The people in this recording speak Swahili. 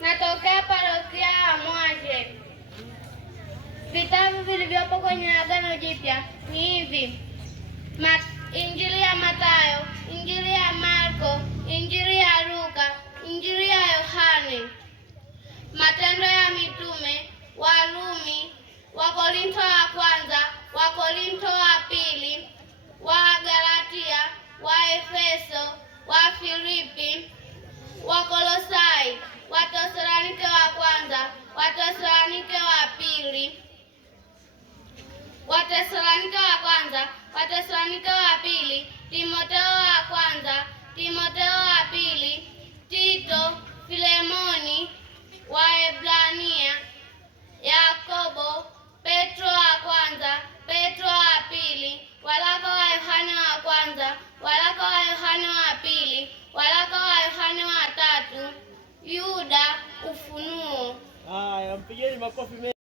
natokea parokia ya Mwaje. Vitabu vilivyopo kwenye Agano Jipya ni hivi: Injili ya Mathayo, Injili ya Marko, Injili ya Luka, Injili ya Yohane, Matendo ya Mitume, Warumi, Wakorintho wa kwanza, Wakorintho wa pili, Wagalatia, Waefeso, Wafilipi, Wakolosai, Wathesalonike wa kwanza, Wathesalonike wa pili, Wathesalonike wa kwanza, Wathesalonike wa pili, Timotheo wa kwanza, Timotheo wa pili, Tito, Filemoni, Waebrania, Yakobo, Petro wa kwanza, Petro wa pili, waraka wa Yohane wa kwanza, waraka wa Yohane wa pili, waraka wa Yohane wa tatu, Yuda, Ufunuo. Haya, mpigeni makofi.